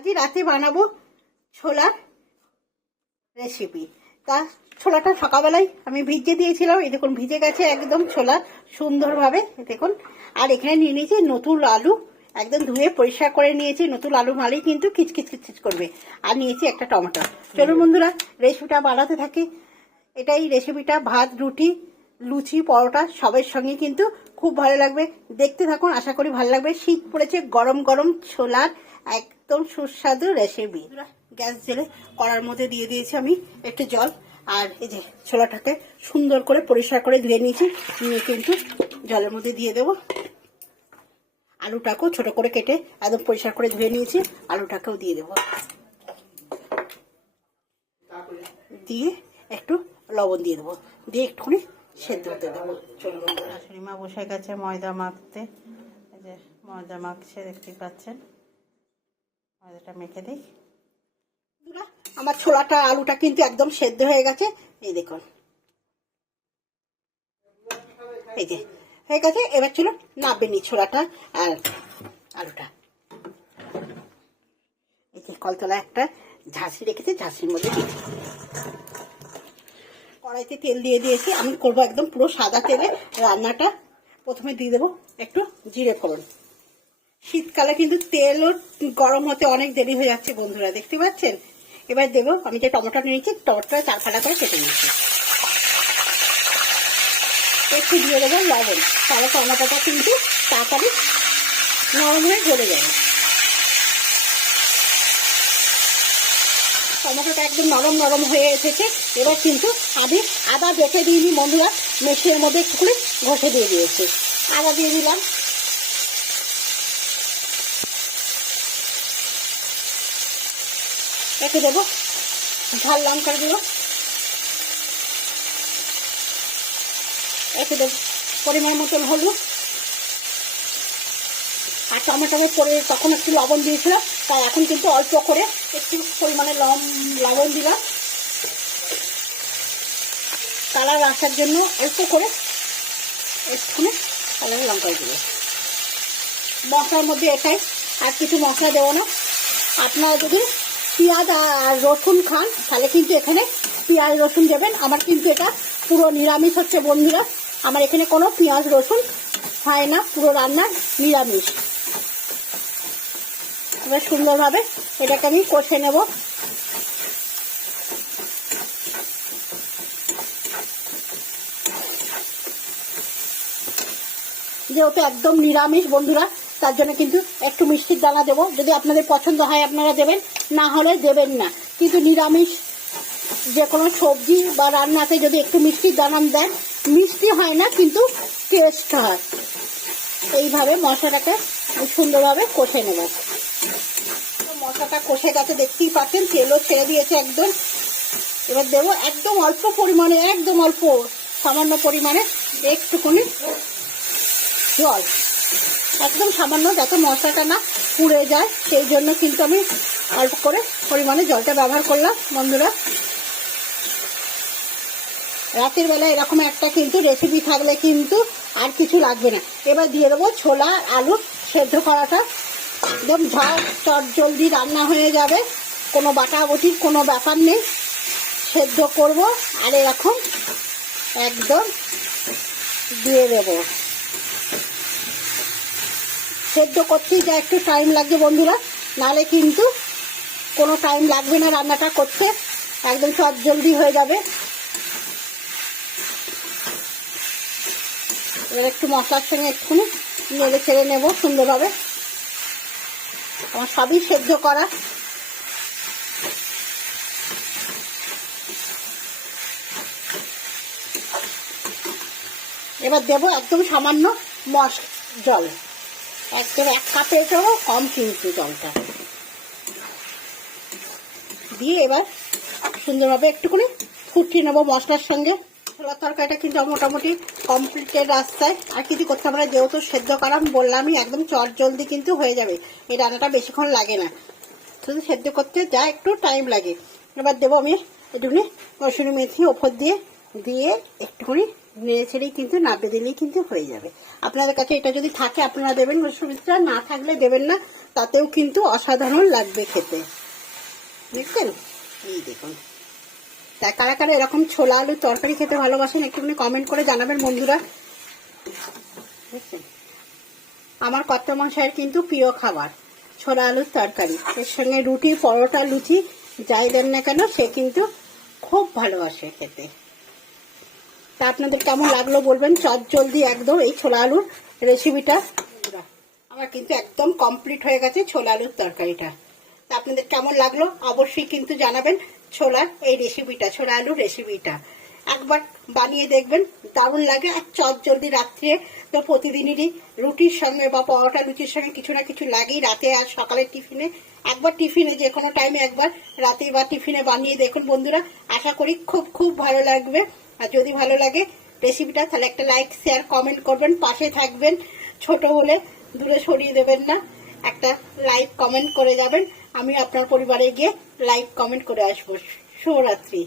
আজকে রাতে বানাবো ছোলার রেসিপি। তা ছোলাটা সকালবেলায় আমি ভিজিয়ে দিয়েছিলাম, এই দেখুন ভিজে গেছে একদম ছোলা সুন্দরভাবে দেখুন। আর এখানে নিয়ে নিয়েছি নতুন আলু, একদম ধুয়ে পরিষ্কার করে নিয়েছি। নতুন আলু মালেই কিন্তু কিচকিচ কিচকিচ করবে। আর নিয়েছি একটা টমেটো। চলুন বন্ধুরা রেসিপিটা বানাতে থাকি। এটাই রেসিপিটা ভাত, রুটি, লুচি, পরোটা সবের সঙ্গে কিন্তু খুব ভালো লাগবে। দেখতে থাকুন, আশা করি ভালো লাগবে। শীত পড়েছে, গরম গরম ছোলার একদম সুস্বাদু রেসিপি। গ্যাস জেলে কড়ার মধ্যে দিয়ে দিয়েছি আমি একটু জল। আর এই যে ছোলাটাকে সুন্দর করে পরিষ্কার করে ধুয়ে নিয়েছি, নিয়ে কিন্তু জলের মধ্যে দিয়ে দেবো। আলুটাকেও ছোট করে কেটে একদম পরিষ্কার করে ধুয়ে নিয়েছি, আলুটাকেও দিয়ে দেবো। দিয়ে একটু লবণ দিয়ে দেবো, দিয়ে একটুখানি সেদ্ধ হতে দেবো। চলুন, শাশুড়ি মা বসে গেছে ময়দা মাখতে। এই যে ময়দা মাখছে, দেখতে পাচ্ছেন। ময়দাটা মেখে দিই। আমার ছোলাটা আলুটা কিন্তু একদম সেদ্ধ হয়ে গেছে, এই দেখুন। এই যে হয়ে গেছে। এবার ছিল নাববে নি ছোলাটা আর আলুটা। এই যে কলতলা একটা ঝাঁসি রেখেছি, ঝাঁসির মধ্যে কড়াইতে তেল দিয়ে দিয়েছি। আমি করবো একদম পুরো সাদা তেলে রান্নাটা। প্রথমে দিয়ে দেবো একটু জিরে ফোড়ন। শীতকালে কিন্তু তেলও গরম হতে অনেক দেরি হয়ে যাচ্ছে বন্ধুরা, দেখতে পাচ্ছেন। এবার দেবো আমি যে টমেটো নিয়েছি, টমেটোটা 4 ফাটা করে কেটে নিয়েছি। একটু দিয়ে দেবো লবণ, তাহলে টমেটোটা কিন্তু তাড়াতাড়ি নরম হয়ে গলে যাবে। টমেটোটা একদম নরম নরম হয়ে এসেছে। এবার কিন্তু আমি আদা বেটে দিইনি বন্ধুরা, মেশিনের মধ্যে একটু করে ঘষে দিয়ে দিয়েছি। আদা দিয়ে দিলাম। একটু দেবো ঝাল লঙ্কা দেবো, একটু দেবো পরিমাণ মতন হলুদ। আর টমেটোকে পরে তখন একটু লবণ দিয়েছিলাম, তাই এখন কিন্তু অল্প করে একটু পরিমাণে লবণ দিলাম। কালার আসার জন্য অল্প করে একটুখানি কালার লঙ্কা দেবো। মশলার মধ্যে এটাই, আর কিছু মশলা দেবো না। আপনারা যদি পেঁয়াজ আর রসুন খান তাহলে কিন্তু এখানে পেঁয়াজ রসুন দেবেন। আমার কিন্তু এটা পুরো নিরামিষ হচ্ছে বন্ধুরা, আমার এখানে কোনো পেঁয়াজ রসুন হয় না, পুরো রান্না নিরামিষ। এবার সুন্দরভাবে এটাকে আমি কষে নেব। যেহেতু একদম নিরামিষ বন্ধুরা, তার জন্য কিন্তু একটু মিষ্টির দানা দেবো। যদি আপনাদের পছন্দ হয় আপনারা দেবেন, না হলে দেবেন না। কিন্তু নিরামিষ যে কোনো সবজি বা রান্নাতে যদি একটু মিষ্টির দানা দেন, মিষ্টি হয় না কিন্তু টেস্ট হয়। এইভাবে মশলাটাকে সুন্দরভাবে কষে নেব। মশলাটা কষে গেছে, দেখতেই পাচ্ছেন, তেলও ছেড়ে দিয়েছে একদম। এবার দেবো একদম অল্প পরিমাণে, একদম অল্প সামান্য পরিমাণে একটুখানি জল, একদম সামান্য, যাতে মশলাটা না পুড়ে যায়, সেই জন্য কিন্তু আমি অল্প করে পরিমাণে জলটা ব্যবহার করলাম বন্ধুরা। রাতের বেলা এরকম একটা কিন্তু রেসিপি থাকলে কিন্তু আর কিছু লাগবে না। এবার দিয়ে দেবো ছোলা আলু সেদ্ধ করাটা। একদম চট জলদি রান্না হয়ে যাবে, কোনো বাটাবটির কোনো ব্যাপার নেই। সেদ্ধ করব আর এরকম একদম দিয়ে দেব। সেদ্ধ করতেই যা একটু টাইম লাগবে বন্ধুরা, নাহলে কিন্তু কোনো টাইম লাগবে না রান্নাটা করতে, একদম চট জলদি হয়ে যাবে। এবার একটু মশলার সঙ্গে একটুখানি নেড়ে ছেড়ে নেব সুন্দরভাবে। আমার সবই সেদ্ধ করা। এবার দেবো একদম সামান্য জল, একদম 1 কাপেরও কম কিন্তু জলটা দিয়ে এবার সুন্দরভাবে একটুখানি ফুটিয়ে নেবো মশলার সঙ্গে। ছোলার তরকারিটা কিন্তু মোটামুটি কমপ্লিটের রাস্তায়। আর কিছু করতে আমরা যেহেতু সেদ্ধ করা বললামই, একদম চট জলদি কিন্তু হয়ে যাবে। এই রান্নাটা বেশিক্ষণ লাগে না, শুধু সেদ্ধ করতে যা একটু টাইম লাগে। এবার দেবো আমি একটুখানি কসুরি মেথি ওপর দিয়ে একটুখানি নেড়ে ছেড়েই কিন্তু নাড়তে দিলেই কিন্তু হয়ে যাবে। আপনাদের কাছে এটা যদি থাকে আপনারা দেবেন, সুমিত্রা না থাকলে দেবেন না, তাতেও কিন্তু অসাধারণ লাগবে খেতে। দেখছেন, এই দেখুন। তাই কারা কারা এরকম ছোলা আলুর তরকারি খেতে ভালোবাসেন একটুখানি কমেন্ট করে জানাবেন বন্ধুরা। দেখছেন, আমার কর্তামশাইয়ের কিন্তু প্রিয় খাবার ছোলা আলুর তরকারি, এর সঙ্গে রুটি, পরোটা, লুচি যাই দেন না কেন সে কিন্তু খুব ভালোবাসে খেতে। তা আপনাদের কেমন লাগলো বলবেন। চটজলদি একদম এই ছোলা আলুর রেসিপিটা আমার কিন্তু একদম কমপ্লিট হয়ে গেছে, ছোলা আলুর তরকারিটা। তা আপনাদের কেমন লাগলো অবশ্যই কিন্তু জানাবেন। ছোলার এই রেসিপিটা, ছোলা আলুর রেসিপিটা একবার বানিয়ে দেখবেন, দারুণ লাগে। আর চটজলদি রাত্রে তো প্রতিদিনেরই রুটির সঙ্গে বা পরোটা লুচির সঙ্গে কিছু না কিছু লাগেই, রাতে আর সকালের টিফিনে। একবার টিফিনে যে কোনো টাইমে একবার রাতে বা টিফিনে বানিয়ে দেখুন বন্ধুরা, আশা করি খুব খুব ভালো লাগবে। আর যদি ভালো লাগে রেসিপিটা তাহলে একটা লাইক, শেয়ার, কমেন্ট করবেন, পাশে থাকবেন। ছোট হলে দূরে সরিয়ে দেবেন না, একটা লাইক কমেন্ট করে যাবেন। আমি আপনার পরিবারে গিয়ে লাইক কমেন্ট করে আসবো। শুভরাত্রি।